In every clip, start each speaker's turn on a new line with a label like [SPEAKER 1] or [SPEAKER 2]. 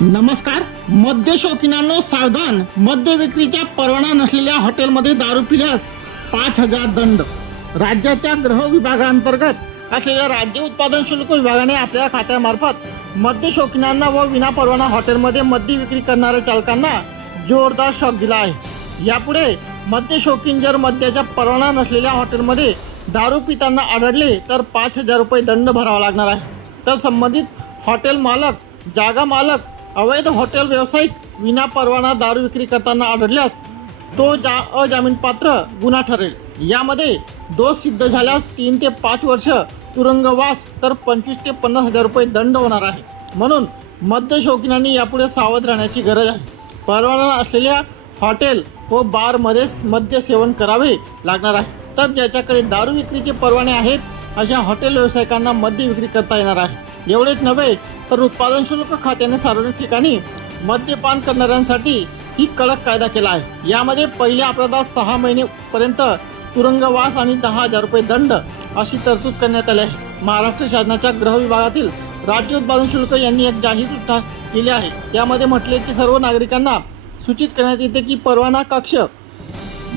[SPEAKER 1] नमस्कार मद्य शौकीनांनो सावधान. मद्य विक्रीच्या परवाना नसलेल्या हॉटेलमध्ये दारू पिल्यास पाच हजार दंड. राज्याच्या गृह विभागांतर्गत असलेल्या राज्य उत्पादन शुल्क विभागाने आपल्या खात्यामार्फत मद्य शौकीनांना व विनापरवाना हॉटेलमध्ये मद्य विक्री करणाऱ्या चालकांना जोरदार शॉक दिला आहे. यापुढे मद्य शौकीन जर मद्याच्या परवाना नसलेल्या हॉटेलमध्ये दारू पिताना आढळले तर पाच हजार रुपये दंड भरावा लागणार आहे. तर संबंधित हॉटेल मालक जागा मालक अवैध हॉटेल व्यावसायिक विना परवाना दारू विक्री करताना आढळल्यास तो जा अजामीनपात्र गुन्हा ठरेल. यामध्ये दोष सिद्ध झाल्यास तीन ते पाच वर्ष तुरुंगवास तर पंचवीस ते पन्नास हजार रुपये दंड होणार आहे. म्हणून मद्य शौकीनांनी यापुढे सावध राहण्याची गरज आहे. परवाना असलेल्या हॉटेल व बारमध्येच मद्य सेवन करावे लागणार आहे. तर ज्याच्याकडे दारू विक्रीचे परवाने आहेत अशा हॉटेल व्यावसायिकांना मद्य विक्री करता येणार आहे. एवढेच नव्हे तर उत्पादन शुल्क खात्याने सार्वजनिक ठिकाणी मद्यपान करणाऱ्यांसाठी ही कडक कायदा केला आहे. यामध्ये पहिल्या अपराधात सहा महिनेपर्यंत तुरुंगवास आणि दहा हजार रुपये दंड अशी तरतूद करण्यात आली आहे. महाराष्ट्र शासनाच्या गृह विभागातील राज्य उत्पादन शुल्क यांनी एक जाहीर सूचना केली आहे. यामध्ये म्हटले की सर्व नागरिकांना सूचित करण्यात येते की परवाना कक्ष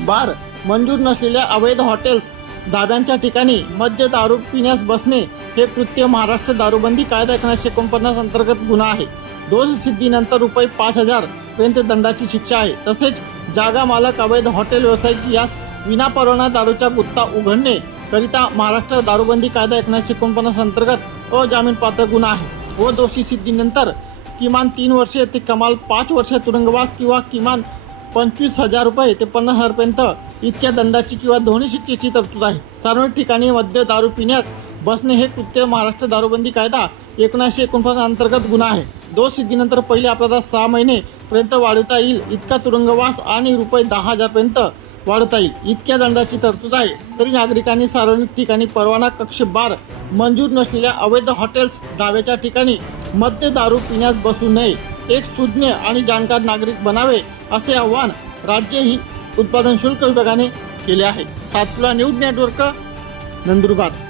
[SPEAKER 1] बार मंजूर नसलेल्या अवैध हॉटेल्स धाब्यांच्या ठिकाणी मद्य दारू पिण्यास बसणे हे कृत्य महाराष्ट्र दारूबंदी कायदा एकोणीसशे एकोणपन्नास अंतर्गत गुन्हा आहे. दोष सिद्धीनंतर रुपये पाच हजार पर्यंत दंडाची शिक्षा आहे. तसेच जागा मालक अवैध हॉटेल व्यावसायिक यास विनापरवाना दारूचा गुत्ता उघडणे करिता महाराष्ट्र दारूबंदी कायदा एकोणीसशे एकोणपन्नास अंतर्गत अजामीनपात्र गुन्हा आहे. व दोषी सिद्धीनंतर किमान तीन वर्षे ते कमाल पाच वर्ष तुरुंगवास किंवा किमान पंचवीस हजार रुपये ते पन्नास हजारपर्यंत इतक्या दंडाची किंवा दोन्ही शिक्षेची तरतूद आहे. सार्वजनिक ठिकाणी मद्य दारू पिण्यास बसणे हे कृत्य महाराष्ट्र दारूबंदी कायदा एकोणीसशे एकोणपन्नास अंतर्गत गुन्हा आहे. दोष सिद्धीनंतर पहिले अपराधात सहा महिनेपर्यंत वाढवता येईल. इतका तुरुंगवास आणि रुपये दहा हजारपर्यंत वाढवता येईल. इतक्या दंडाची तरतूद आहे. तरी नागरिकांनी सार्वजनिक ठिकाणी परवाना कक्ष बार मंजूर नसलेल्या अवैध हॉटेल्स डाव्याच्या ठिकाणी मद्य दारू पिण्यास बसू नये. एक सुज्ञ आणि जाणकार नागरिक बनावे असे आव्हान राज्य ही उत्पादन शुल्क विभागाने केले आहे. Satpula news network Nandurbar.